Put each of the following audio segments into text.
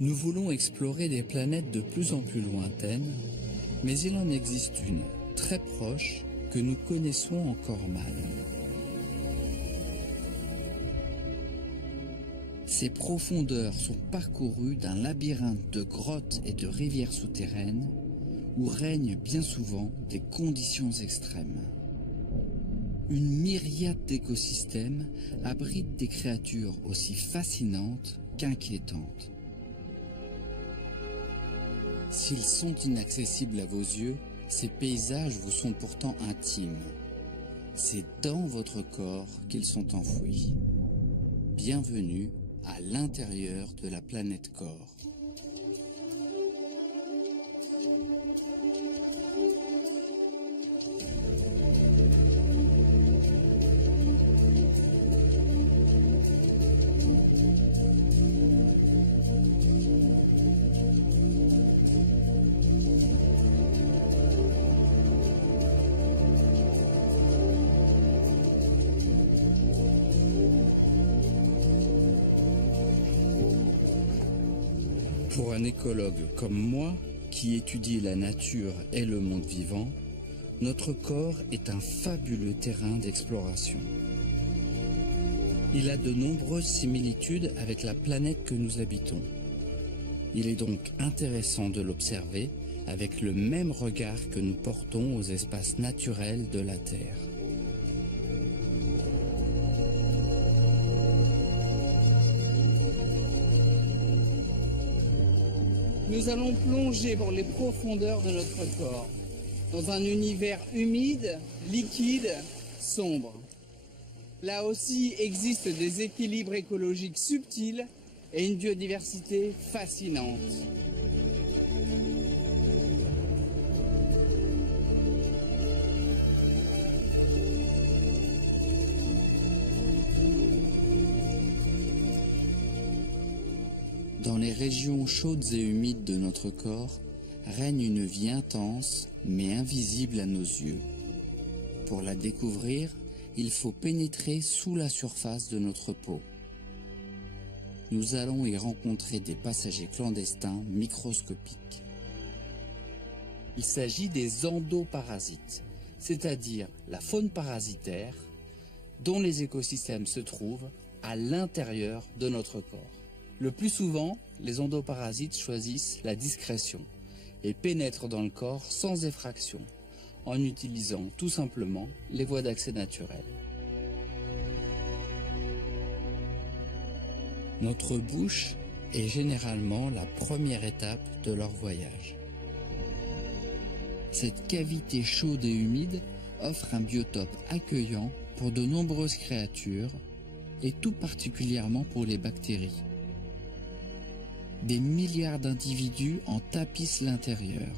Nous voulons explorer des planètes de plus en plus lointaines, mais il en existe une, très proche, que nous connaissons encore mal. Ses profondeurs sont parcourues d'un labyrinthe de grottes et de rivières souterraines où règnent bien souvent des conditions extrêmes. Une myriade d'écosystèmes abrite des créatures aussi fascinantes qu'inquiétantes. S'ils sont inaccessibles à vos yeux, ces paysages vous sont pourtant intimes. C'est dans votre corps qu'ils sont enfouis. Bienvenue à l'intérieur de la planète Corps. Pour un écologue comme moi, qui étudie la nature et le monde vivant, notre corps est un fabuleux terrain d'exploration. Il a de nombreuses similitudes avec la planète que nous habitons. Il est donc intéressant de l'observer avec le même regard que nous portons aux espaces naturels de la Terre. Nous allons plonger pour les profondeurs de notre corps, dans un univers humide, liquide, sombre. Là aussi existent des équilibres écologiques subtils et une biodiversité fascinante. Dans les régions chaudes et humides de notre corps, règne une vie intense, mais invisible à nos yeux. Pour la découvrir, il faut pénétrer sous la surface de notre peau. Nous allons y rencontrer des passagers clandestins microscopiques. Il s'agit des endoparasites, c'est-à-dire la faune parasitaire, dont les écosystèmes se trouvent à l'intérieur de notre corps. Le plus souvent, les endoparasites choisissent la discrétion et pénètrent dans le corps sans effraction, en utilisant tout simplement les voies d'accès naturelles. Notre bouche est généralement la première étape de leur voyage. Cette cavité chaude et humide offre un biotope accueillant pour de nombreuses créatures et tout particulièrement pour les bactéries. Des milliards d'individus en tapissent l'intérieur.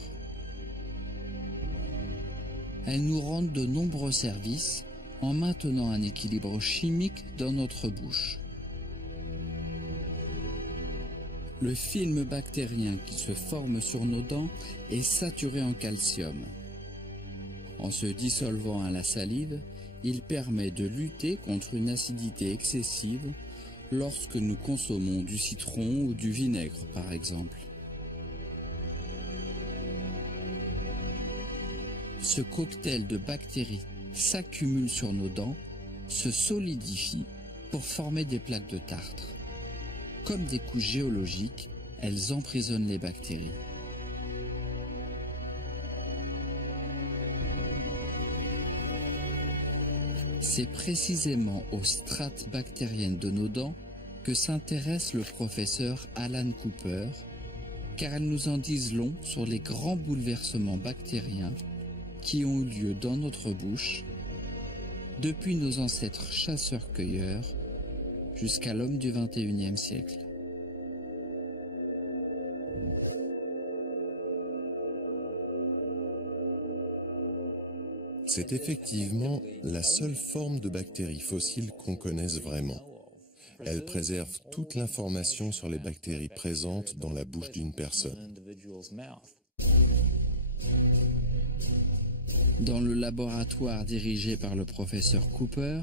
Elles nous rendent de nombreux services en maintenant un équilibre chimique dans notre bouche. Le film bactérien qui se forme sur nos dents est saturé en calcium. En se dissolvant à la salive, il permet de lutter contre une acidité excessive lorsque nous consommons du citron ou du vinaigre, par exemple. Ce cocktail de bactéries s'accumule sur nos dents, se solidifie pour former des plaques de tartre. Comme des couches géologiques, elles emprisonnent les bactéries. C'est précisément aux strates bactériennes de nos dents que s'intéresse le professeur Alan Cooper, car elles nous en disent long sur les grands bouleversements bactériens qui ont eu lieu dans notre bouche depuis nos ancêtres chasseurs-cueilleurs jusqu'à l'homme du XXIe siècle. C'est effectivement la seule forme de bactéries fossiles qu'on connaisse vraiment. Elle préserve toute l'information sur les bactéries présentes dans la bouche d'une personne. Dans le laboratoire dirigé par le professeur Cooper,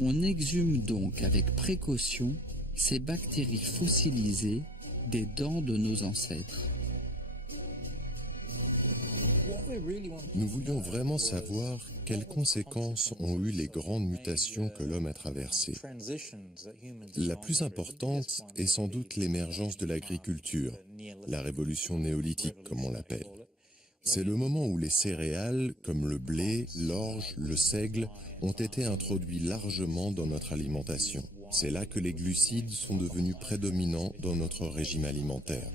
on exhume donc avec précaution ces bactéries fossilisées des dents de nos ancêtres. Nous voulions vraiment savoir quelles conséquences ont eu les grandes mutations que l'homme a traversées. La plus importante est sans doute l'émergence de l'agriculture, la révolution néolithique comme on l'appelle. C'est le moment où les céréales, comme le blé, l'orge, le seigle, ont été introduits largement dans notre alimentation. C'est là que les glucides sont devenus prédominants dans notre régime alimentaire.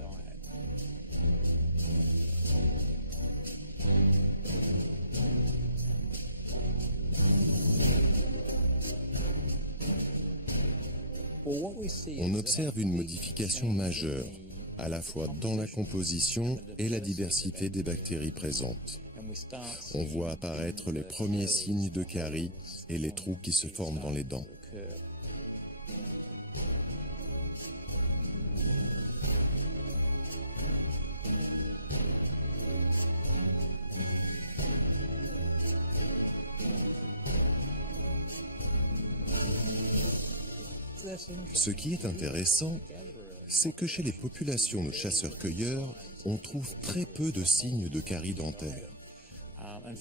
On observe une modification majeure, à la fois dans la composition et la diversité des bactéries présentes. On voit apparaître les premiers signes de carie et les trous qui se forment dans les dents. Ce qui est intéressant, c'est que chez les populations de chasseurs-cueilleurs, on trouve très peu de signes de carie dentaire.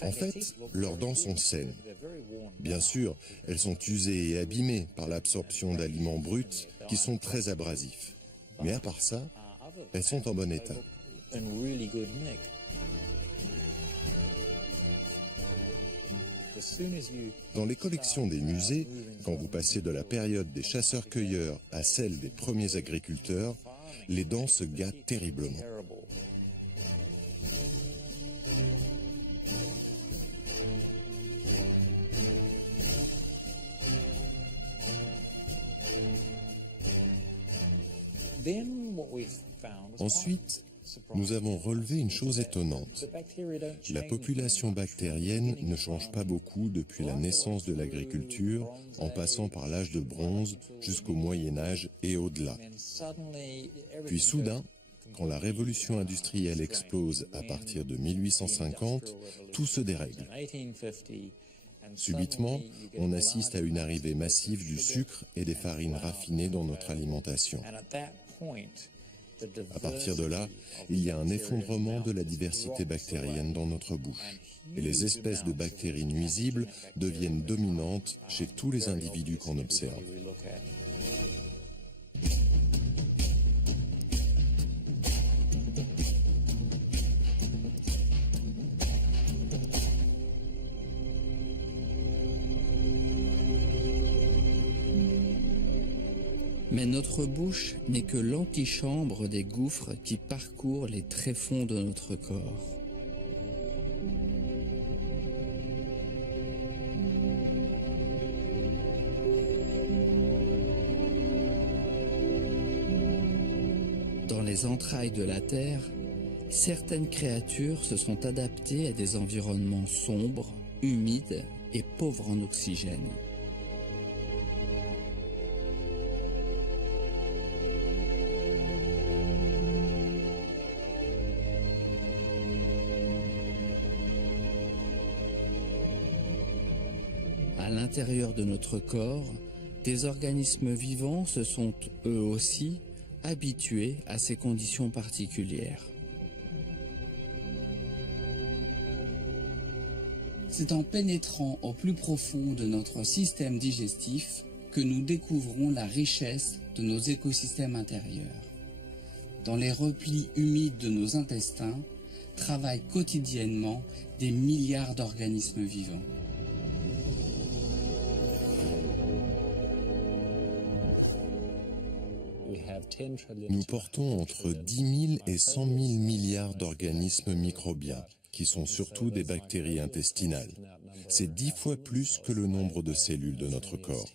En fait, leurs dents sont saines. Bien sûr, elles sont usées et abîmées par l'absorption d'aliments bruts qui sont très abrasifs. Mais à part ça, elles sont en bon état. Dans les collections des musées, quand vous passez de la période des chasseurs-cueilleurs à celle des premiers agriculteurs, les dents se gâtent terriblement. Ensuite, nous avons relevé une chose étonnante. La population bactérienne ne change pas beaucoup depuis la naissance de l'agriculture, en passant par l'âge de bronze jusqu'au Moyen Âge et au-delà. Puis soudain, quand la révolution industrielle explose à partir de 1850, tout se dérègle. Subitement, on assiste à une arrivée massive du sucre et des farines raffinées dans notre alimentation. À partir de là, il y a un effondrement de la diversité bactérienne dans notre bouche. Et les espèces de bactéries nuisibles deviennent dominantes chez tous les individus qu'on observe. Mais notre bouche n'est que l'antichambre des gouffres qui parcourent les tréfonds de notre corps. Dans les entrailles de la Terre, certaines créatures se sont adaptées à des environnements sombres, humides et pauvres en oxygène. À l'intérieur de notre corps, des organismes vivants se sont eux aussi habitués à ces conditions particulières. C'est en pénétrant au plus profond de notre système digestif que nous découvrons la richesse de nos écosystèmes intérieurs. Dans les replis humides de nos intestins, travaillent quotidiennement des milliards d'organismes vivants. Nous portons entre 10 000 et 100 000 milliards d'organismes microbiens, qui sont surtout des bactéries intestinales. C'est 10 fois plus que le nombre de cellules de notre corps.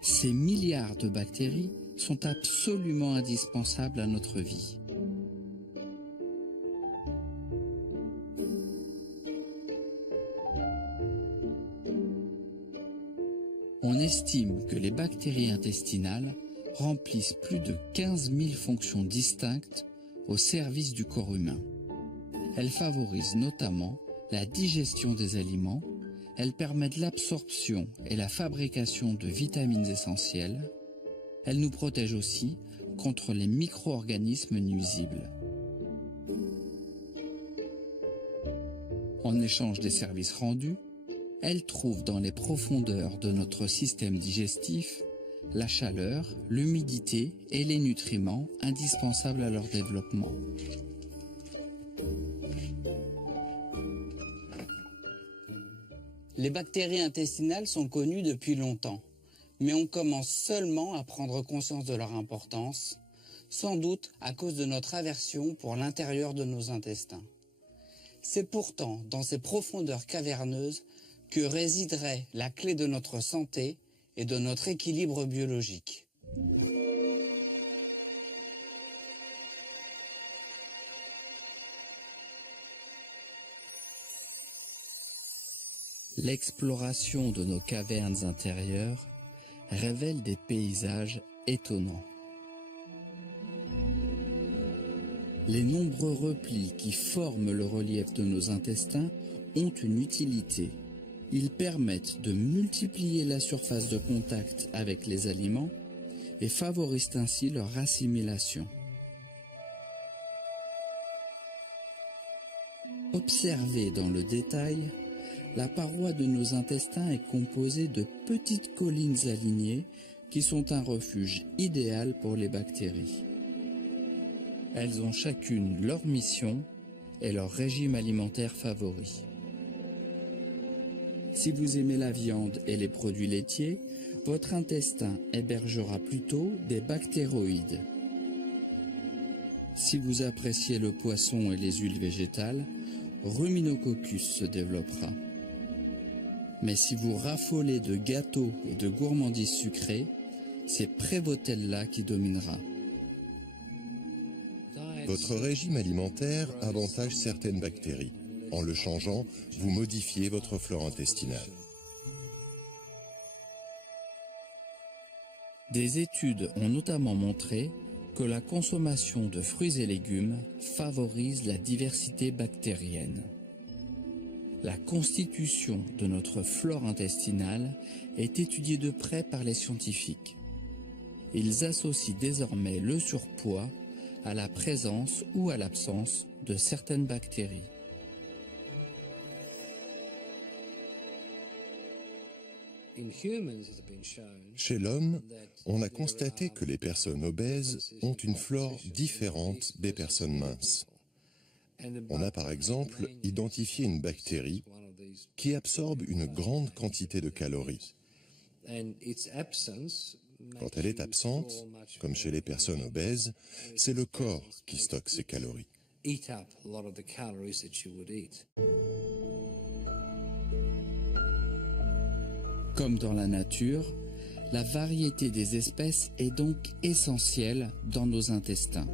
Ces milliards de bactéries sont absolument indispensables à notre vie. On estime que les bactéries intestinales remplissent plus de 15 000 fonctions distinctes au service du corps humain. Elles favorisent notamment la digestion des aliments, Elles permettent l'absorption et la fabrication de vitamines essentielles. Elles nous protègent aussi contre les micro-organismes nuisibles. En échange des services rendus, elles trouvent dans les profondeurs de notre système digestif la chaleur, l'humidité et les nutriments indispensables à leur développement. Les bactéries intestinales sont connues depuis longtemps, mais on commence seulement à prendre conscience de leur importance, sans doute à cause de notre aversion pour l'intérieur de nos intestins. C'est pourtant dans ces profondeurs caverneuses que résiderait la clé de notre santé et de notre équilibre biologique. L'exploration de nos cavernes intérieures révèle des paysages étonnants. Les nombreux replis qui forment le relief de nos intestins ont une utilité. Ils permettent de multiplier la surface de contact avec les aliments et favorisent ainsi leur assimilation. Observez dans le détail, la paroi de nos intestins est composée de petites collines alignées qui sont un refuge idéal pour les bactéries. Elles ont chacune leur mission et leur régime alimentaire favori. Si vous aimez la viande et les produits laitiers, votre intestin hébergera plutôt des bactéroïdes. Si vous appréciez le poisson et les huiles végétales, Ruminococcus se développera. Mais si vous raffolez de gâteaux et de gourmandises sucrées, c'est Prévotella qui dominera. Votre régime alimentaire avantage certaines bactéries. En le changeant, vous modifiez votre flore intestinale. Des études ont notamment montré que la consommation de fruits et légumes favorise la diversité bactérienne. La constitution de notre flore intestinale est étudiée de près par les scientifiques. Ils associent désormais le surpoids à la présence ou à l'absence de certaines bactéries. Chez l'homme, on a constaté que les personnes obèses ont une flore différente des personnes minces. On a par exemple identifié une bactérie qui absorbe une grande quantité de calories. Quand elle est absente, comme chez les personnes obèses, c'est le corps qui stocke ces calories. Comme dans la nature, la variété des espèces est donc essentielle dans nos intestins.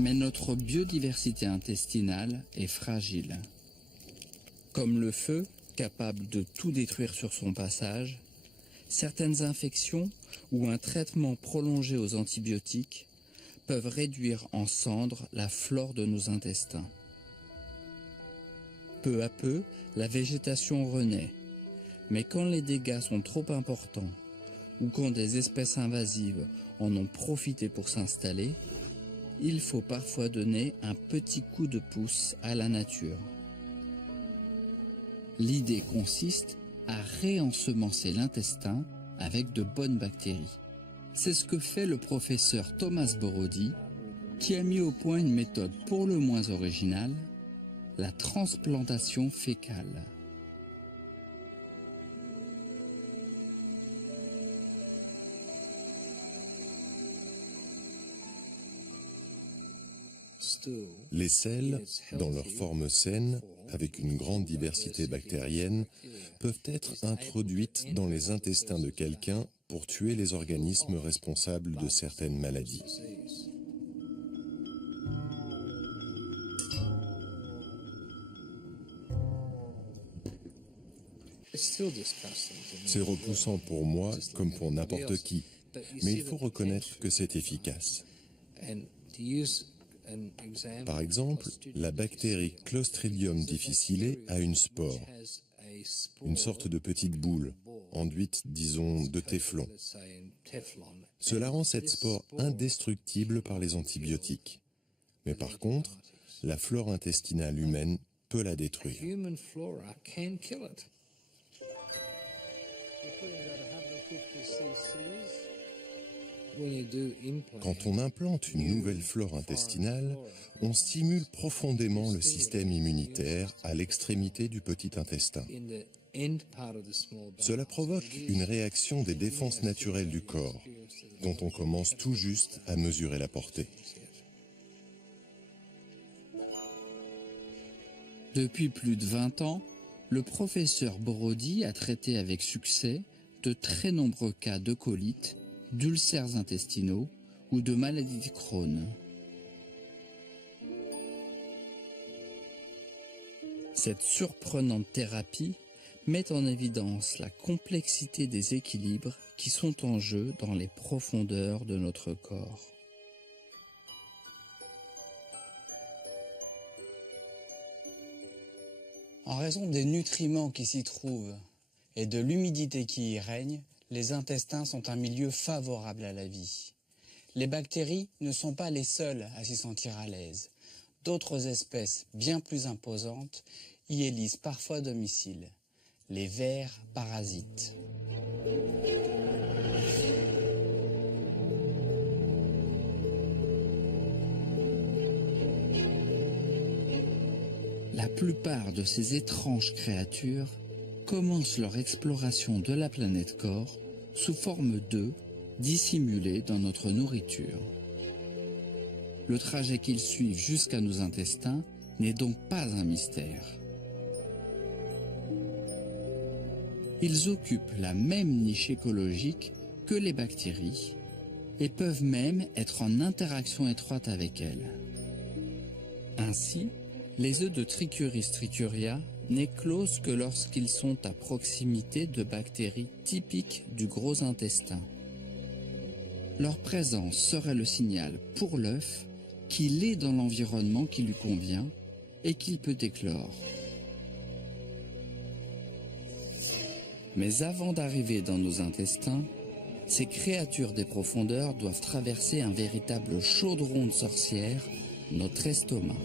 Mais notre biodiversité intestinale est fragile. Comme le feu, capable de tout détruire sur son passage, certaines infections ou un traitement prolongé aux antibiotiques peuvent réduire en cendres la flore de nos intestins. Peu à peu, la végétation renaît, mais quand les dégâts sont trop importants ou quand des espèces invasives en ont profité pour s'installer, il faut parfois donner un petit coup de pouce à la nature. L'idée consiste à réensemencer l'intestin avec de bonnes bactéries. C'est ce que fait le professeur Thomas Borody, qui a mis au point une méthode pour le moins originale, la transplantation fécale. Les selles, dans leur forme saine, avec une grande diversité bactérienne, peuvent être introduites dans les intestins de quelqu'un pour tuer les organismes responsables de certaines maladies. C'est repoussant pour moi comme pour n'importe qui, mais il faut reconnaître que c'est efficace. Par exemple, la bactérie Clostridium difficile a une spore, une sorte de petite boule, enduite, disons, de téflon. Cela rend cette spore indestructible par les antibiotiques. Mais par contre, la flore intestinale humaine peut la détruire. Quand on implante une nouvelle flore intestinale, on stimule profondément le système immunitaire à l'extrémité du petit intestin. Cela provoque une réaction des défenses naturelles du corps, dont on commence tout juste à mesurer la portée. Depuis plus de 20 ans, le professeur Borody a traité avec succès de très nombreux cas de colite, d'ulcères intestinaux ou de maladie de Crohn. Cette surprenante thérapie met en évidence la complexité des équilibres qui sont en jeu dans les profondeurs de notre corps. En raison des nutriments qui s'y trouvent et de l'humidité qui y règne, les intestins sont un milieu favorable à la vie. Les bactéries ne sont pas les seules à s'y sentir à l'aise. D'autres espèces bien plus imposantes y élisent parfois domicile. Les vers parasites. La plupart de ces étranges créatures commencent leur exploration de la planète corps sous forme d'œufs dissimulés dans notre nourriture. Le trajet qu'ils suivent jusqu'à nos intestins n'est donc pas un mystère. Ils occupent la même niche écologique que les bactéries et peuvent même être en interaction étroite avec elles. Ainsi, les œufs de Trichuris trichuria n'éclosent que lorsqu'ils sont à proximité de bactéries typiques du gros intestin. Leur présence serait le signal pour l'œuf qu'il est dans l'environnement qui lui convient et qu'il peut éclore. Mais avant d'arriver dans nos intestins, ces créatures des profondeurs doivent traverser un véritable chaudron de sorcière, notre estomac.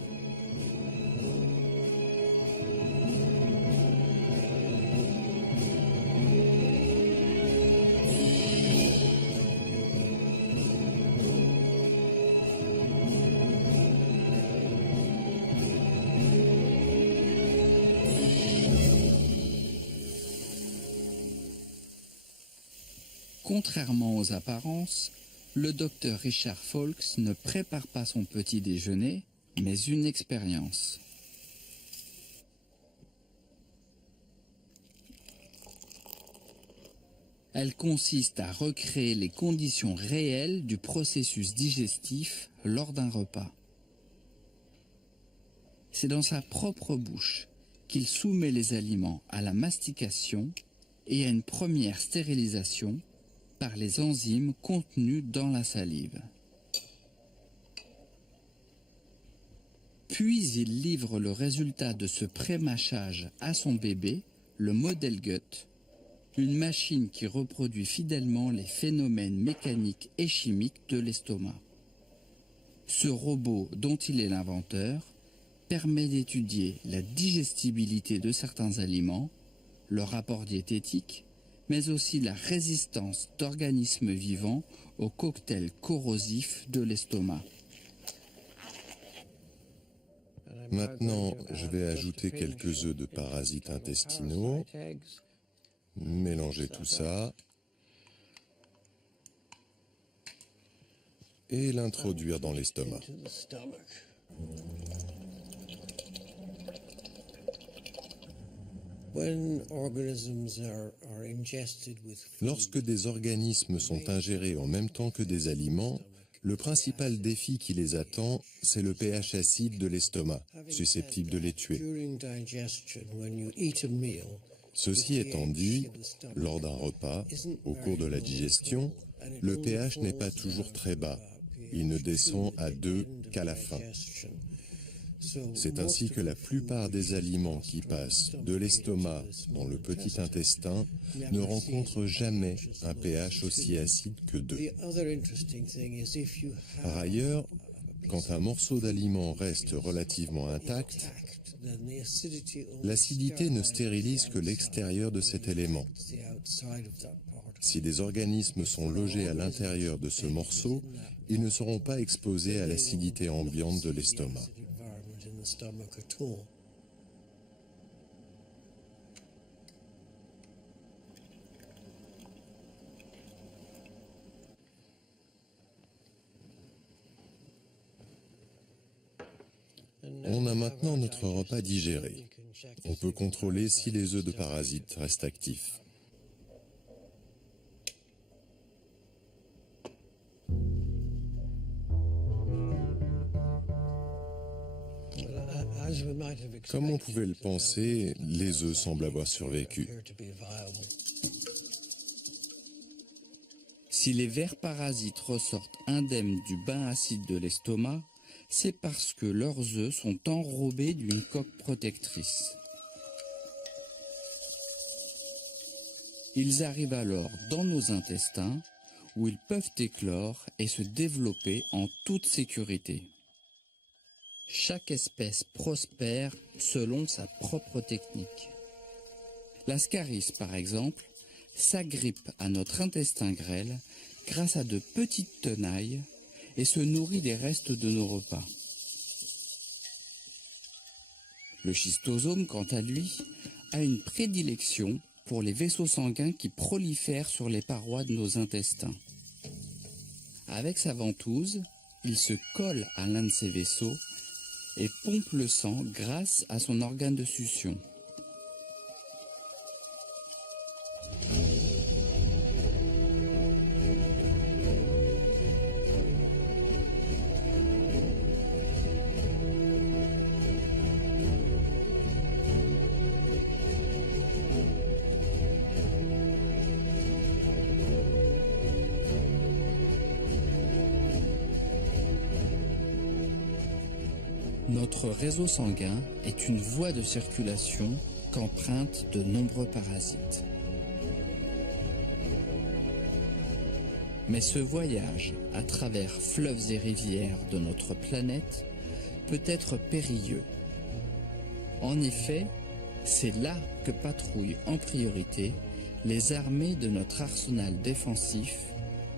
Contrairement aux apparences, le docteur Richard Foulkes ne prépare pas son petit déjeuner, mais une expérience. Elle consiste à recréer les conditions réelles du processus digestif lors d'un repas. C'est dans sa propre bouche qu'il soumet les aliments à la mastication et à une première stérilisation par les enzymes contenues dans la salive. Puis il livre le résultat de ce pré-mâchage à son bébé, le modèle Gut, une machine qui reproduit fidèlement les phénomènes mécaniques et chimiques de l'estomac. Ce robot, dont il est l'inventeur, permet d'étudier la digestibilité de certains aliments, leur rapport diététique, mais aussi la résistance d'organismes vivants au cocktail corrosif de l'estomac. Maintenant, je vais ajouter quelques œufs de parasites intestinaux, mélanger tout ça et l'introduire dans l'estomac. Lorsque des organismes sont ingérés en même temps que des aliments, le principal défi qui les attend, c'est le pH acide de l'estomac, susceptible de les tuer. Ceci étant dit, lors d'un repas, au cours de la digestion, le pH n'est pas toujours très bas, Il ne descend à 2 qu'à la fin. C'est ainsi que la plupart des aliments qui passent de l'estomac dans le petit intestin ne rencontrent jamais un pH aussi acide que 2. Par ailleurs, quand un morceau d'aliment reste relativement intact, l'acidité ne stérilise que l'extérieur de cet élément. Si des organismes sont logés à l'intérieur de ce morceau, ils ne seront pas exposés à l'acidité ambiante de l'estomac. On a maintenant notre repas digéré. On peut contrôler si les œufs de parasites restent actifs. Comme on pouvait le penser, les œufs semblent avoir survécu. Si les vers parasites ressortent indemnes du bain acide de l'estomac, c'est parce que leurs œufs sont enrobés d'une coque protectrice. Ils arrivent alors dans nos intestins, où ils peuvent éclore et se développer en toute sécurité. Chaque espèce prospère selon sa propre technique. L'ascaris, par exemple, s'agrippe à notre intestin grêle grâce à de petites tenailles et se nourrit des restes de nos repas. Le schistosome, quant à lui, a une prédilection pour les vaisseaux sanguins qui prolifèrent sur les parois de nos intestins. Avec sa ventouse, il se colle à l'un de ces vaisseaux et pompe le sang grâce à son organe de succion. Notre réseau sanguin est une voie de circulation qu'empruntent de nombreux parasites. Mais ce voyage à travers fleuves et rivières de notre planète peut être périlleux. En effet, c'est là que patrouillent en priorité les armées de notre arsenal défensif,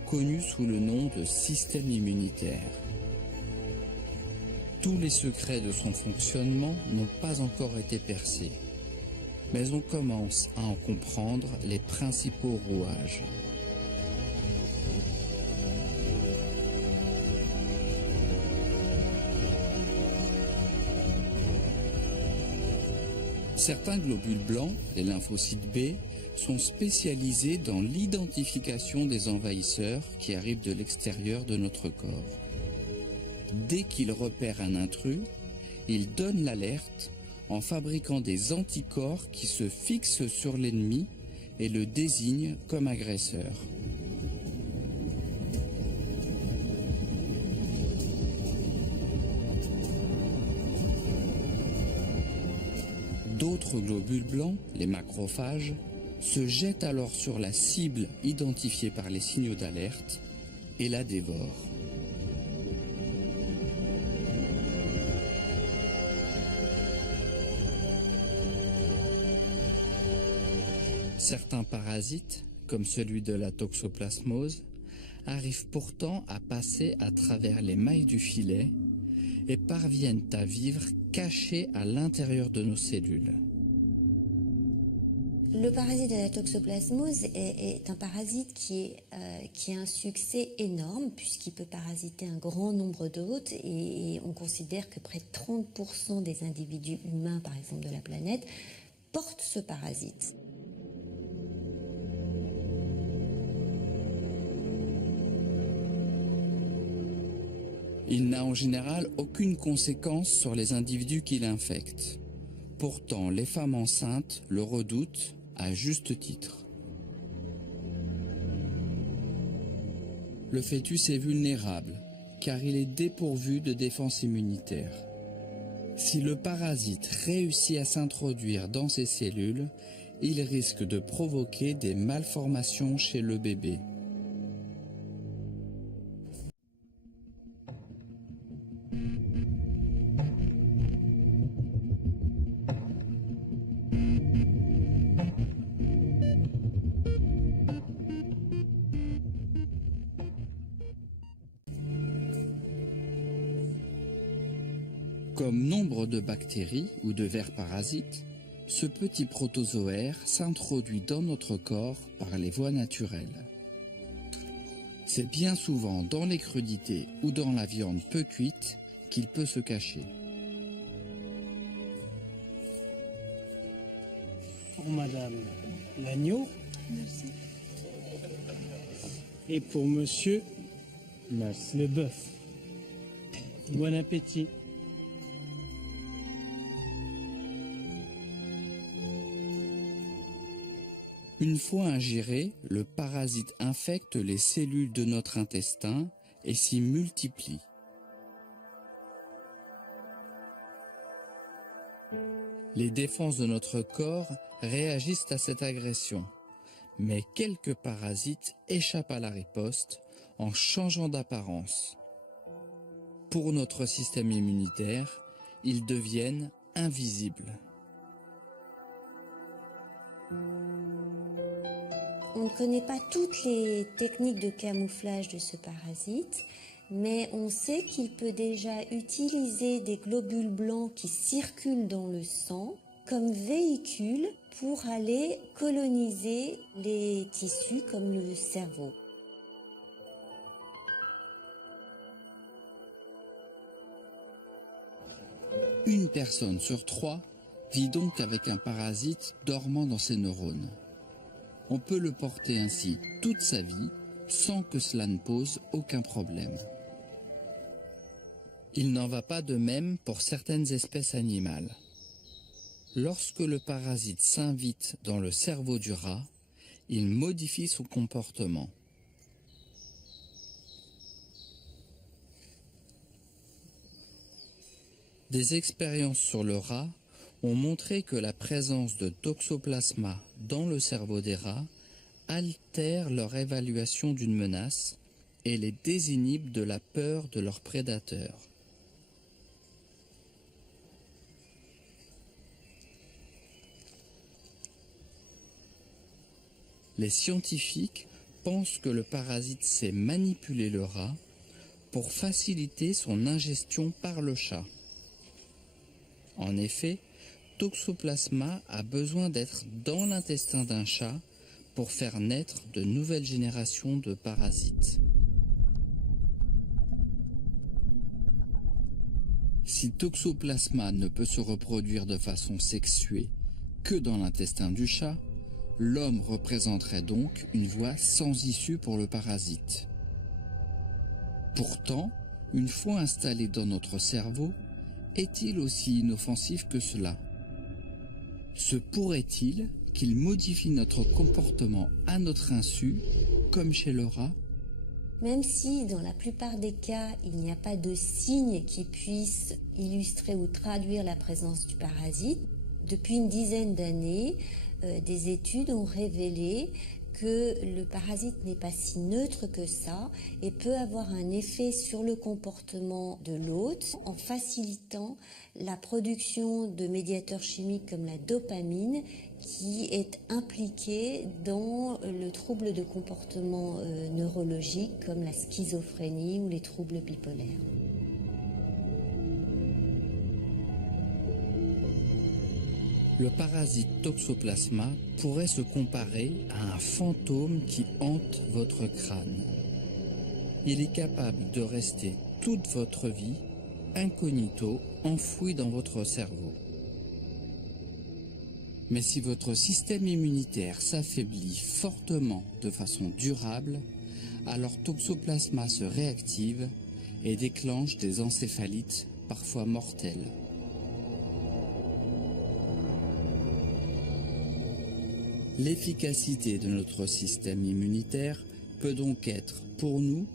connu sous le nom de système immunitaire. Tous les secrets de son fonctionnement n'ont pas encore été percés, mais on commence à en comprendre les principaux rouages. Certains globules blancs, les lymphocytes B, sont spécialisés dans l'identification des envahisseurs qui arrivent de l'extérieur de notre corps. Dès qu'ils repèrent un intrus, ils donnent l'alerte en fabriquant des anticorps qui se fixent sur l'ennemi et le désignent comme agresseur. D'autres globules blancs, les macrophages, se jettent alors sur la cible identifiée par les signaux d'alerte et la dévorent. Certains parasites, comme celui de la toxoplasmose, arrivent pourtant à passer à travers les mailles du filet et parviennent à vivre cachés à l'intérieur de nos cellules. Le parasite de la toxoplasmose est un parasite qui a un succès énorme puisqu'il peut parasiter un grand nombre d'hôtes et on considère que près de 30% des individus humains, par exemple de la planète, portent ce parasite. Il n'a en général aucune conséquence sur les individus qui l'infectent. Pourtant, les femmes enceintes le redoutent à juste titre. Le fœtus est vulnérable, car il est dépourvu de défense immunitaire. Si le parasite réussit à s'introduire dans ces cellules, il risque de provoquer des malformations chez le bébé. Comme nombre de bactéries ou de vers parasites, ce petit protozoaire s'introduit dans notre corps par les voies naturelles. C'est bien souvent dans les crudités ou dans la viande peu cuite qu'il peut se cacher. Pour madame, l'agneau. Merci. Et pour monsieur, le bœuf. Bon appétit. Une fois ingéré, le parasite infecte les cellules de notre intestin et s'y multiplie. Les défenses de notre corps réagissent à cette agression, mais quelques parasites échappent à la riposte en changeant d'apparence. Pour notre système immunitaire, ils deviennent invisibles. On ne connaît pas toutes les techniques de camouflage de ce parasite, mais on sait qu'il peut déjà utiliser des globules blancs qui circulent dans le sang comme véhicule pour aller coloniser les tissus comme le cerveau. Une personne sur 3 vit donc avec un parasite dormant dans ses neurones. On peut le porter ainsi toute sa vie sans que cela ne pose aucun problème. Il n'en va pas de même pour certaines espèces animales. Lorsque le parasite s'invite dans le cerveau du rat, il modifie son comportement. Des expériences sur le rat ont montré que la présence de toxoplasma dans le cerveau des rats altère leur évaluation d'une menace et les désinhibe de la peur de leurs prédateurs. Les scientifiques pensent que le parasite sait manipuler le rat pour faciliter son ingestion par le chat. En effet, Toxoplasma a besoin d'être dans l'intestin d'un chat pour faire naître de nouvelles générations de parasites. Si Toxoplasma ne peut se reproduire de façon sexuée que dans l'intestin du chat, l'homme représenterait donc une voie sans issue pour le parasite. Pourtant, une fois installé dans notre cerveau, est-il aussi inoffensif que cela ? Se pourrait-il qu'il modifie notre comportement à notre insu, comme chez le rat ? Même si dans la plupart des cas, il n'y a pas de signes qui puissent illustrer ou traduire la présence du parasite, depuis une dizaine d'années, des études ont révélé que le parasite n'est pas si neutre que ça et peut avoir un effet sur le comportement de l'hôte en facilitant la production de médiateurs chimiques comme la dopamine qui est impliquée dans le trouble de comportement neurologique comme la schizophrénie ou les troubles bipolaires. Le parasite Toxoplasma pourrait se comparer à un fantôme qui hante votre crâne. Il est capable de rester toute votre vie incognito, enfoui dans votre cerveau. Mais si votre système immunitaire s'affaiblit fortement de façon durable, alors Toxoplasma se réactive et déclenche des encéphalites parfois mortelles. L'efficacité de notre système immunitaire peut donc être, pour nous,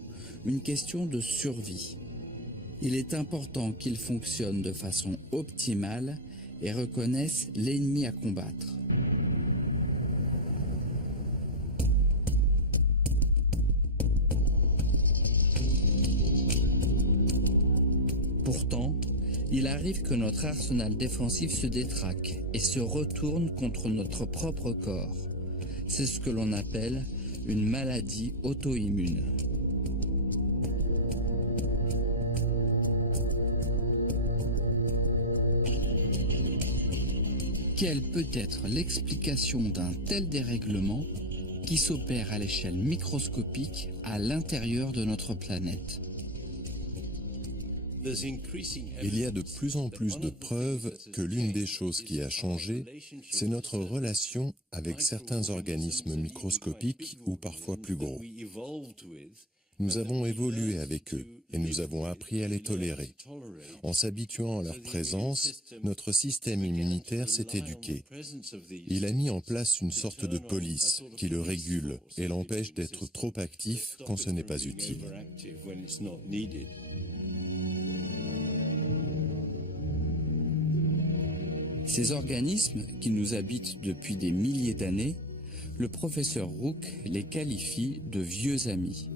une question de survie. Il est important qu'ils fonctionnent de façon optimale et reconnaissent l'ennemi à combattre. Pourtant, il arrive que notre arsenal défensif se détraque et se retourne contre notre propre corps. C'est ce que l'on appelle une maladie auto-immune. Quelle peut être l'explication d'un tel dérèglement qui s'opère à l'échelle microscopique à l'intérieur de notre planète ? Il y a de plus en plus de preuves que l'une des choses qui a changé, c'est notre relation avec certains organismes microscopiques ou parfois plus gros. Nous avons évolué avec eux et nous avons appris à les tolérer. En s'habituant à leur présence, notre système immunitaire s'est éduqué. Il a mis en place une sorte de police qui le régule et l'empêche d'être trop actif quand ce n'est pas utile. Ces organismes, qui nous habitent depuis des milliers d'années, le professeur Rook les qualifie de vieux amis.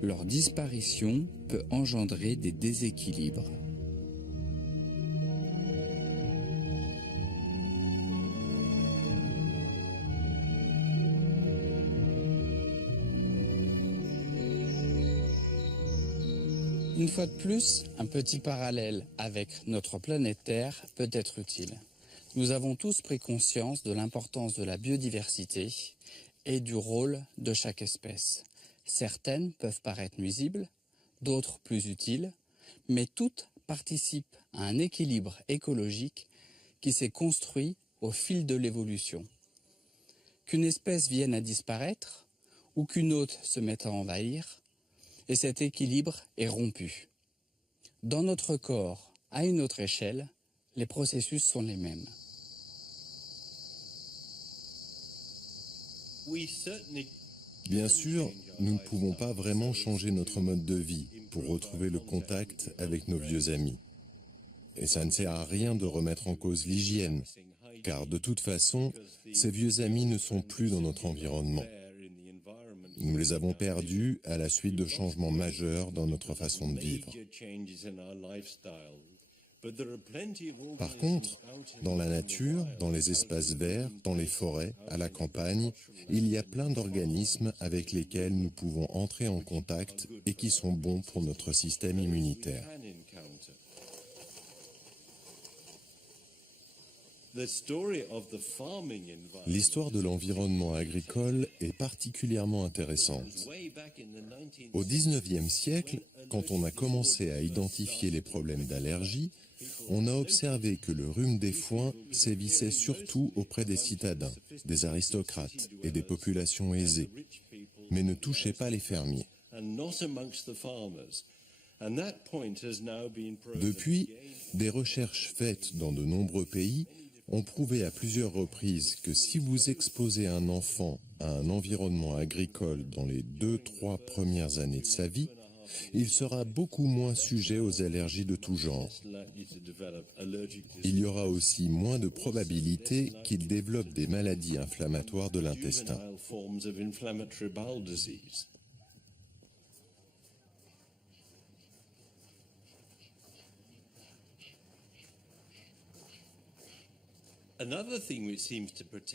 Leur disparition peut engendrer des déséquilibres. Une fois de plus, un petit parallèle avec notre planète Terre peut être utile. Nous avons tous pris conscience de l'importance de la biodiversité et du rôle de chaque espèce. Certaines peuvent paraître nuisibles, d'autres plus utiles, mais toutes participent à un équilibre écologique qui s'est construit au fil de l'évolution. Qu'une espèce vienne à disparaître ou qu'une autre se mette à envahir, et cet équilibre est rompu. Dans notre corps, à une autre échelle, les processus sont les mêmes. Bien sûr, nous ne pouvons pas vraiment changer notre mode de vie pour retrouver le contact avec nos vieux amis. Et ça ne sert à rien de remettre en cause l'hygiène, car de toute façon, ces vieux amis ne sont plus dans notre environnement. Nous les avons perdus à la suite de changements majeurs dans notre façon de vivre. Par contre, dans la nature, dans les espaces verts, dans les forêts, à la campagne, il y a plein d'organismes avec lesquels nous pouvons entrer en contact et qui sont bons pour notre système immunitaire. L'histoire de l'environnement agricole est particulièrement intéressante. Au XIXe siècle, quand on a commencé à identifier les problèmes d'allergie, on a observé que le rhume des foins sévissait surtout auprès des citadins, des aristocrates et des populations aisées, mais ne touchait pas les fermiers. Depuis, des recherches faites dans de nombreux pays ont prouvé à plusieurs reprises que si vous exposez un enfant à un environnement agricole dans les 2-3 premières années de sa vie, il sera beaucoup moins sujet aux allergies de tout genre. Il y aura aussi moins de probabilité qu'il développe des maladies inflammatoires de l'intestin.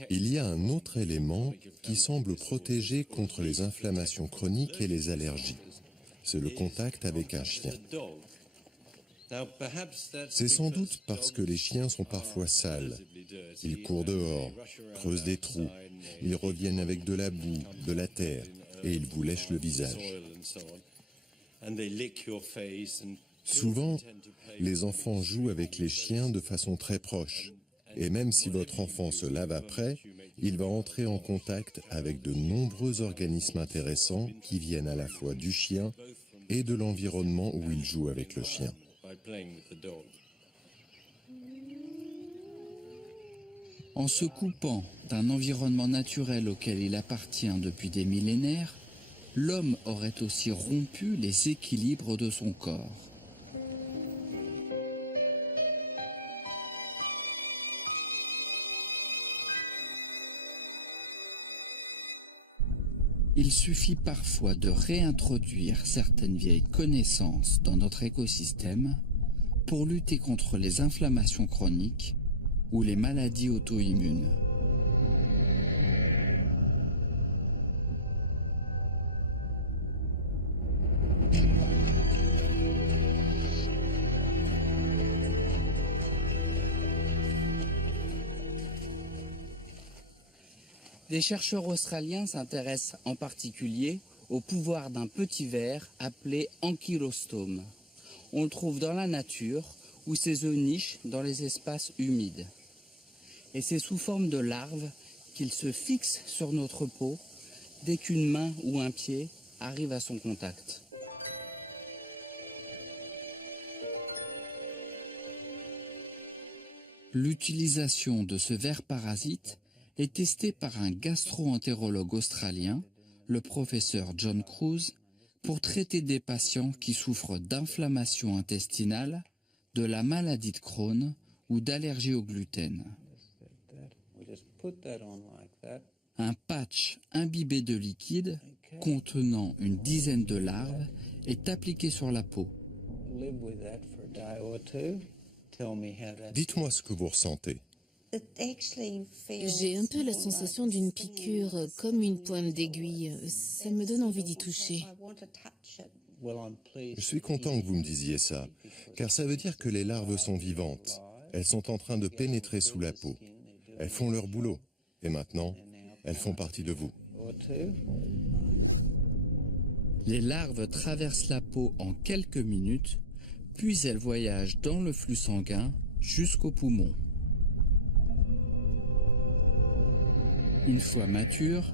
Il y a un autre élément qui semble protéger contre les inflammations chroniques et les allergies. C'est le contact avec un chien. C'est sans doute parce que les chiens sont parfois sales. Ils courent dehors, creusent des trous, ils reviennent avec de la boue, de la terre, et ils vous lèchent le visage. Souvent, les enfants jouent avec les chiens de façon très proche. Et même si votre enfant se lave après, il va entrer en contact avec de nombreux organismes intéressants qui viennent à la fois du chien et de l'environnement où il joue avec le chien. En se coupant d'un environnement naturel auquel il appartient depuis des millénaires, l'homme aurait aussi rompu les équilibres de son corps. Il suffit parfois de réintroduire certaines vieilles connaissances dans notre écosystème pour lutter contre les inflammations chroniques ou les maladies auto-immunes. Des chercheurs australiens s'intéressent en particulier au pouvoir d'un petit ver appelé ankylostome. On le trouve dans la nature où ses œufs nichent dans les espaces humides. Et c'est sous forme de larves qu'il se fixe sur notre peau dès qu'une main ou un pied arrive à son contact. L'utilisation de ce ver parasite est testée par un gastro-entérologue australien, le professeur John Kruse, pour traiter des patients qui souffrent d'inflammation intestinale, de la maladie de Crohn ou d'allergie au gluten. Un patch imbibé de liquide contenant une dizaine de larves est appliqué sur la peau. Dites-moi ce que vous ressentez. J'ai un peu la sensation d'une piqûre, comme une pointe d'aiguille. Ça me donne envie d'y toucher. Je suis content que vous me disiez ça, car ça veut dire que les larves sont vivantes. Elles sont en train de pénétrer sous la peau. Elles font leur boulot. Et maintenant, elles font partie de vous. Les larves traversent la peau en quelques minutes, puis elles voyagent dans le flux sanguin jusqu'aux poumons. Une fois matures,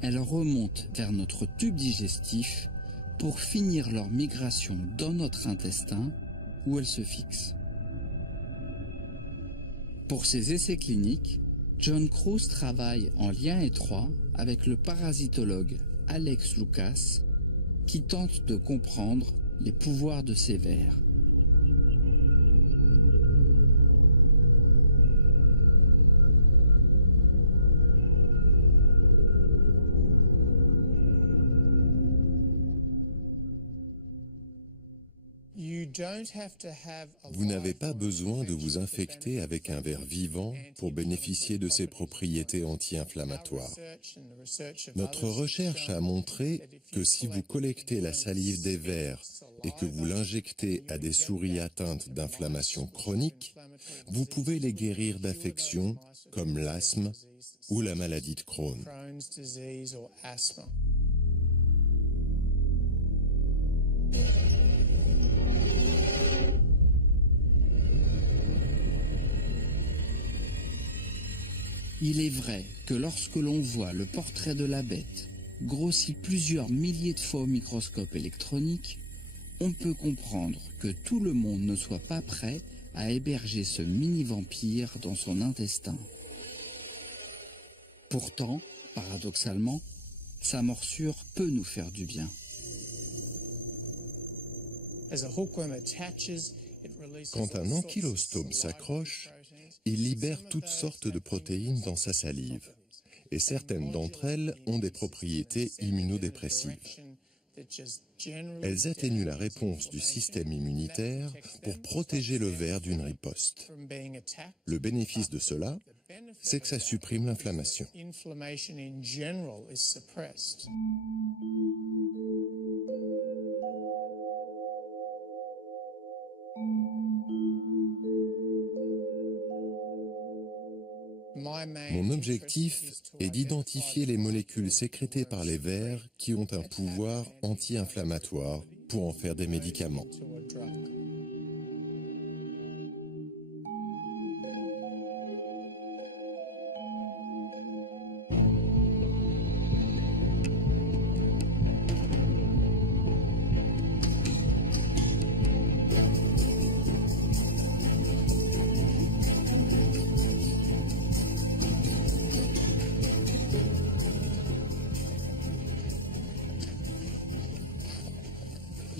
elles remontent vers notre tube digestif pour finir leur migration dans notre intestin où elles se fixent. Pour ces essais cliniques, John Kruse travaille en lien étroit avec le parasitologue Alex Lucas qui tente de comprendre les pouvoirs de ces vers. Vous n'avez pas besoin de vous infecter avec un ver vivant pour bénéficier de ses propriétés anti-inflammatoires. Notre recherche a montré que si vous collectez la salive des vers et que vous l'injectez à des souris atteintes d'inflammation chronique, vous pouvez les guérir d'affections comme l'asthme ou la maladie de Crohn. Il est vrai que lorsque l'on voit le portrait de la bête grossi plusieurs milliers de fois au microscope électronique, on peut comprendre que tout le monde ne soit pas prêt à héberger ce mini-vampire dans son intestin. Pourtant, paradoxalement, sa morsure peut nous faire du bien. Quand un ankylostome s'accroche, il libère toutes sortes de protéines dans sa salive, et certaines d'entre elles ont des propriétés immunodépressives. Elles atténuent la réponse du système immunitaire pour protéger le ver d'une riposte. Le bénéfice de cela, c'est que ça supprime l'inflammation. Mon objectif est d'identifier les molécules sécrétées par les vers qui ont un pouvoir anti-inflammatoire pour en faire des médicaments.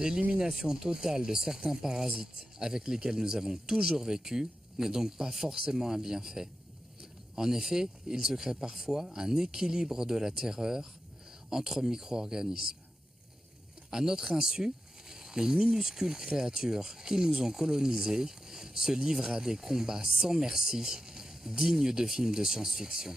L'élimination totale de certains parasites avec lesquels nous avons toujours vécu n'est donc pas forcément un bienfait. En effet, il se crée parfois un équilibre de la terreur entre micro-organismes. À notre insu, les minuscules créatures qui nous ont colonisés se livrent à des combats sans merci, dignes de films de science-fiction.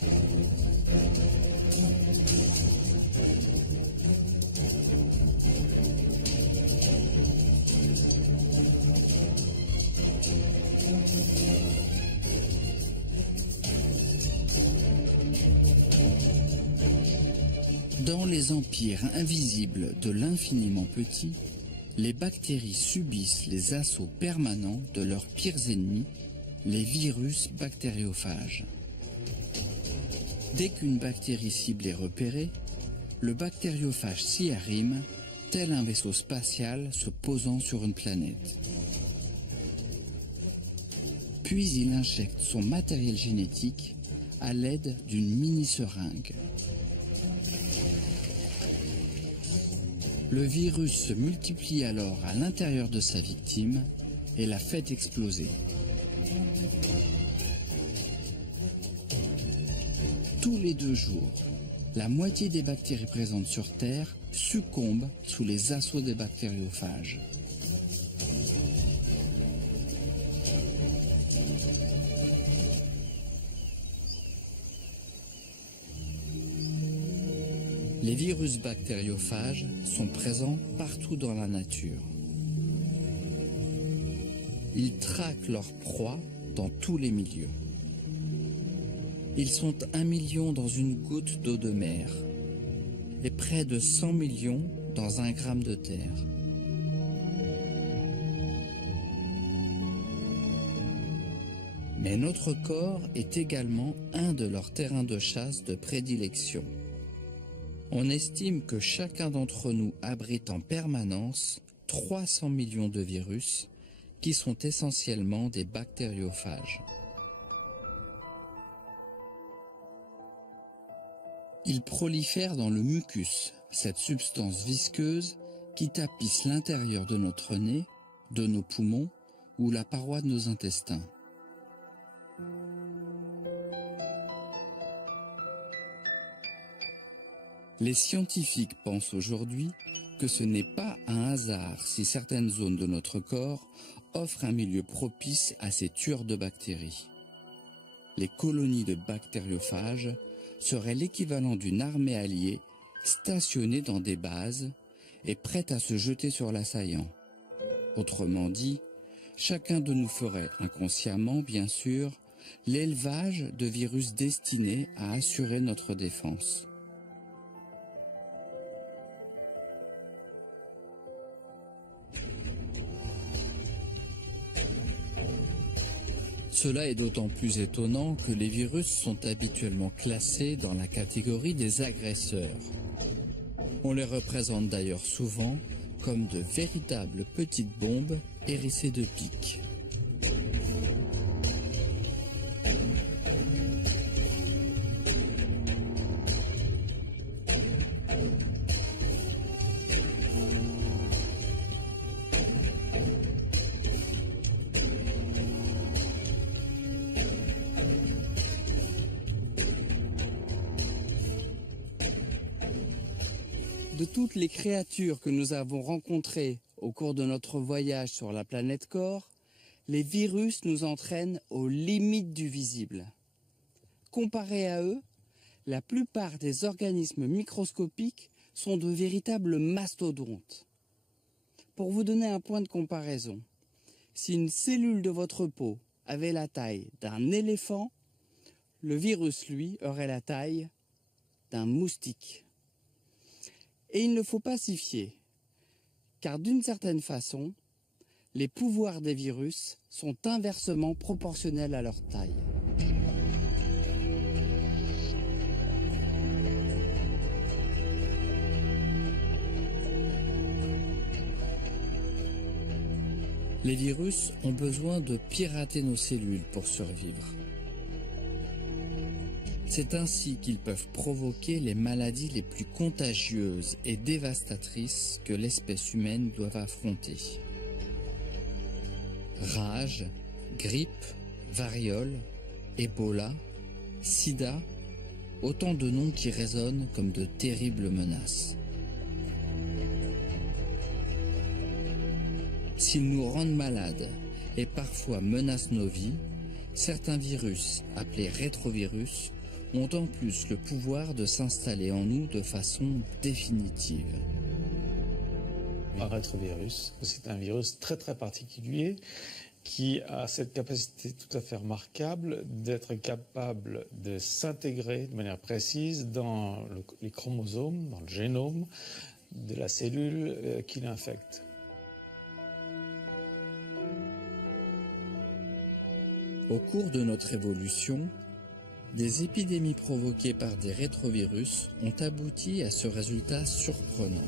Dans les empires invisibles de l'infiniment petit, les bactéries subissent les assauts permanents de leurs pires ennemis, les virus bactériophages. Dès qu'une bactérie cible est repérée, le bactériophage s'y arrime, tel un vaisseau spatial se posant sur une planète. Puis il injecte son matériel génétique à l'aide d'une mini-seringue. Le virus se multiplie alors à l'intérieur de sa victime et la fait exploser. Tous les 2 jours, la moitié des bactéries présentes sur Terre succombent sous les assauts des bactériophages. Les virus bactériophages sont présents partout dans la nature. Ils traquent leurs proies dans tous les milieux. Ils sont 1 million dans une goutte d'eau de mer et près de 100 millions dans 1 gramme de terre. Mais notre corps est également un de leurs terrains de chasse de prédilection. On estime que chacun d'entre nous abrite en permanence 300 millions de virus qui sont essentiellement des bactériophages. Ils prolifèrent dans le mucus, cette substance visqueuse qui tapisse l'intérieur de notre nez, de nos poumons ou la paroi de nos intestins. Les scientifiques pensent aujourd'hui que ce n'est pas un hasard si certaines zones de notre corps offrent un milieu propice à ces tueurs de bactéries. Les colonies de bactériophages seraient l'équivalent d'une armée alliée stationnée dans des bases et prête à se jeter sur l'assaillant. Autrement dit, chacun de nous ferait inconsciemment, bien sûr, l'élevage de virus destinés à assurer notre défense. Cela est d'autant plus étonnant que les virus sont habituellement classés dans la catégorie des agresseurs. On les représente d'ailleurs souvent comme de véritables petites bombes hérissées de pics. De toutes les créatures que nous avons rencontrées au cours de notre voyage sur la planète Corps, les virus nous entraînent aux limites du visible. Comparés à eux, la plupart des organismes microscopiques sont de véritables mastodontes. Pour vous donner un point de comparaison, si une cellule de votre peau avait la taille d'un éléphant, le virus, lui, aurait la taille d'un moustique. Et il ne faut pas s'y fier, car d'une certaine façon, les pouvoirs des virus sont inversement proportionnels à leur taille. Les virus ont besoin de pirater nos cellules pour survivre. C'est ainsi qu'ils peuvent provoquer les maladies les plus contagieuses et dévastatrices que l'espèce humaine doit affronter. Rage, grippe, variole, Ebola, sida, autant de noms qui résonnent comme de terribles menaces. S'ils nous rendent malades et parfois menacent nos vies, certains virus, appelés rétrovirus, ont en plus le pouvoir de s'installer en nous de façon définitive. Un rétrovirus, c'est un virus très très particulier qui a cette capacité tout à fait remarquable d'être capable de s'intégrer de manière précise dans les chromosomes, dans le génome de la cellule qui l'infecte. Au cours de notre évolution, des épidémies provoquées par des rétrovirus ont abouti à ce résultat surprenant.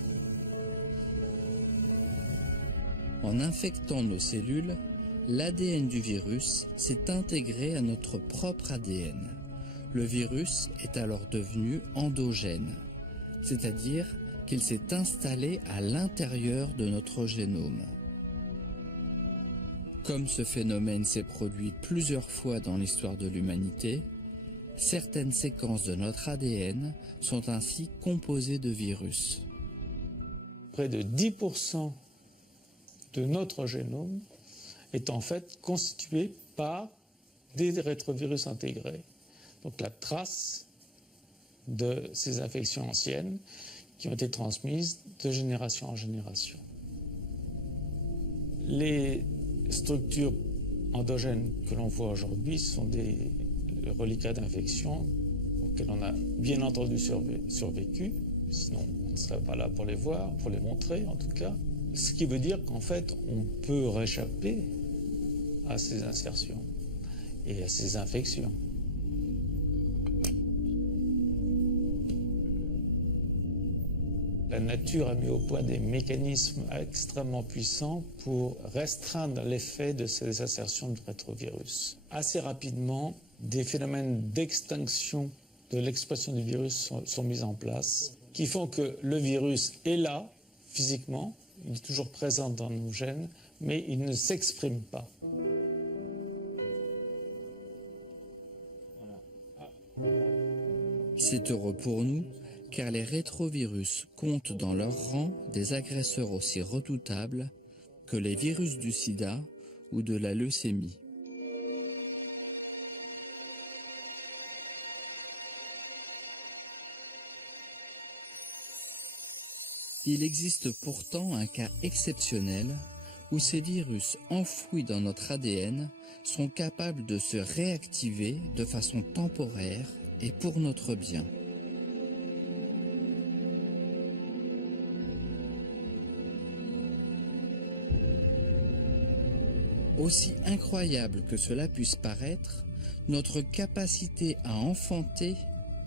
En infectant nos cellules, l'ADN du virus s'est intégré à notre propre ADN. Le virus est alors devenu endogène, c'est-à-dire qu'il s'est installé à l'intérieur de notre génome. Comme ce phénomène s'est produit plusieurs fois dans l'histoire de l'humanité, certaines séquences de notre ADN sont ainsi composées de virus. Près de 10% de notre génome est en fait constitué par des rétrovirus intégrés. Donc la trace de ces infections anciennes qui ont été transmises de génération en génération. Les structures endogènes que l'on voit aujourd'hui sont des reliquats d'infections auxquels on a bien entendu survécu, sinon on ne serait pas là pour les voir, pour les montrer en tout cas. Ce qui veut dire qu'en fait on peut réchapper à ces insertions et à ces infections. La nature a mis au point des mécanismes extrêmement puissants pour restreindre l'effet de ces insertions de rétrovirus. Assez rapidement, des phénomènes d'extinction de l'expression du virus sont mis en place, qui font que le virus est là, physiquement, il est toujours présent dans nos gènes, mais il ne s'exprime pas. C'est heureux pour nous, car les rétrovirus comptent dans leur rang des agresseurs aussi redoutables que les virus du sida ou de la leucémie. Il existe pourtant un cas exceptionnel où ces virus enfouis dans notre ADN sont capables de se réactiver de façon temporaire et pour notre bien. Aussi incroyable que cela puisse paraître, notre capacité à enfanter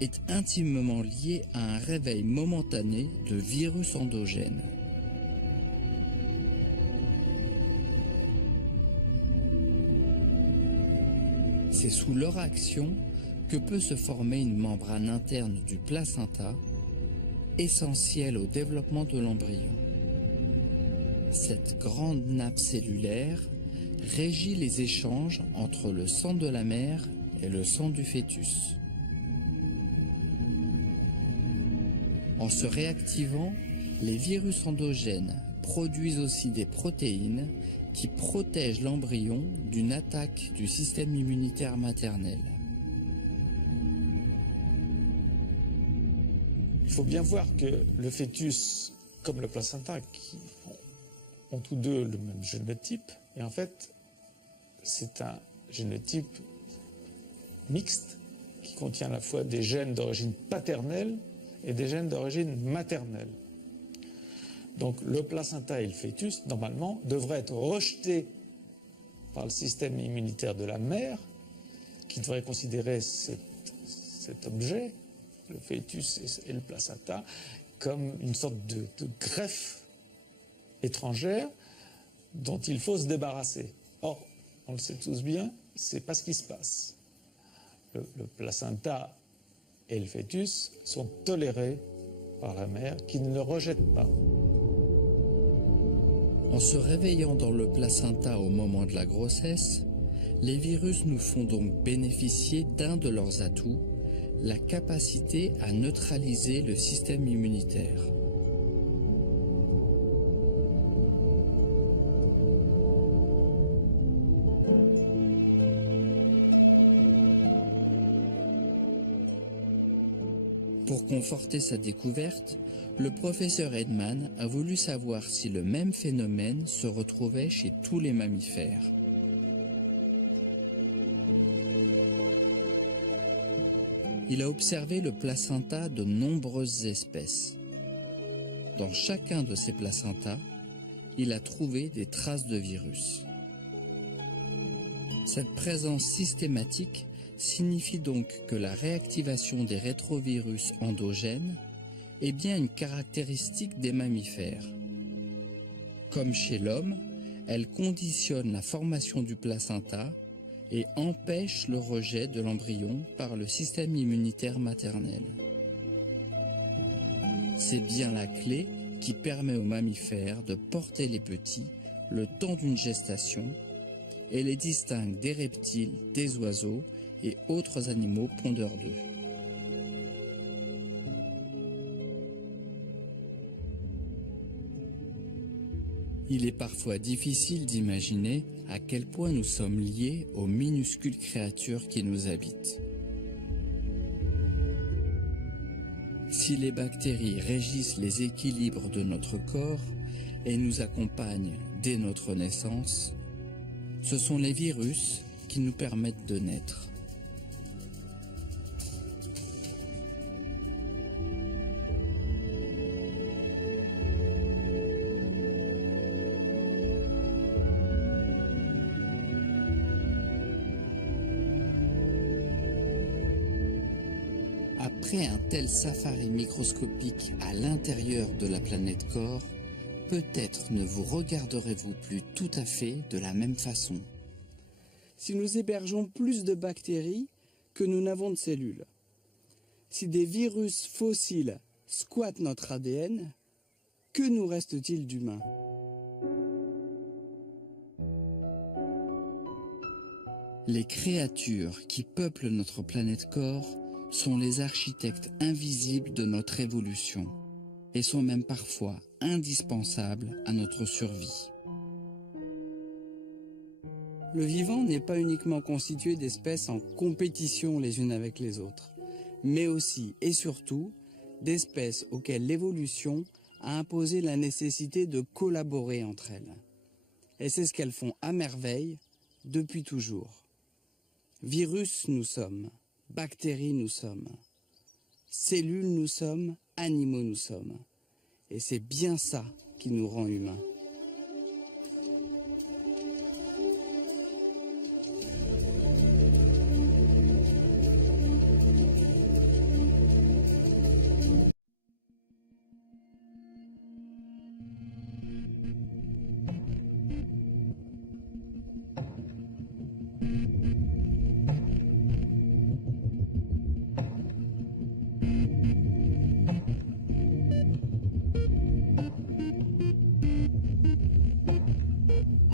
est intimement liée à un réveil momentané de virus endogènes. C'est sous leur action que peut se former une membrane interne du placenta, essentielle au développement de l'embryon. Cette grande nappe cellulaire régit les échanges entre le sang de la mère et le sang du fœtus. En se réactivant, les virus endogènes produisent aussi des protéines qui protègent l'embryon d'une attaque du système immunitaire maternel. Il faut bien voir que le fœtus, comme le placenta, qui ont tous deux le même génotype, et en fait, c'est un génotype mixte qui contient à la fois des gènes d'origine paternelle et des gènes d'origine maternelle. Donc le placenta et le fœtus, normalement, devraient être rejetés par le système immunitaire de la mère, qui devrait considérer cet objet, le fœtus et le placenta, comme une sorte de greffe étrangère dont il faut se débarrasser. Or, on le sait tous bien, c'est pas ce qui se passe. Le placenta et le fœtus sont tolérés par la mère qui ne le rejette pas. En se réveillant dans le placenta au moment de la grossesse, les virus nous font donc bénéficier d'un de leurs atouts, la capacité à neutraliser le système immunitaire. Pour conforter sa découverte, le professeur Edman a voulu savoir si le même phénomène se retrouvait chez tous les mammifères. Il a observé le placenta de nombreuses espèces. Dans chacun de ces placentas, il a trouvé des traces de virus. Cette présence systématique signifie donc que la réactivation des rétrovirus endogènes est bien une caractéristique des mammifères. Comme chez l'homme, elle conditionne la formation du placenta et empêche le rejet de l'embryon par le système immunitaire maternel. C'est bien la clé qui permet aux mammifères de porter les petits le temps d'une gestation et les distingue des reptiles, des oiseaux et autres animaux pondeurs d'œufs. Il est parfois difficile d'imaginer à quel point nous sommes liés aux minuscules créatures qui nous habitent. Si les bactéries régissent les équilibres de notre corps et nous accompagnent dès notre naissance, ce sont les virus qui nous permettent de naître. Après un tel safari microscopique à l'intérieur de la planète Corps, peut-être ne vous regarderez-vous plus tout à fait de la même façon. Si nous hébergeons plus de bactéries que nous n'avons de cellules, si des virus fossiles squattent notre ADN, que nous reste-t-il d'humain ? Les créatures qui peuplent notre planète Corps sont les architectes invisibles de notre évolution et sont même parfois indispensables à notre survie. Le vivant n'est pas uniquement constitué d'espèces en compétition les unes avec les autres, mais aussi et surtout d'espèces auxquelles l'évolution a imposé la nécessité de collaborer entre elles. Et c'est ce qu'elles font à merveille depuis toujours. Virus nous sommes, bactéries nous sommes, cellules nous sommes, animaux nous sommes. Et c'est bien ça qui nous rend humains.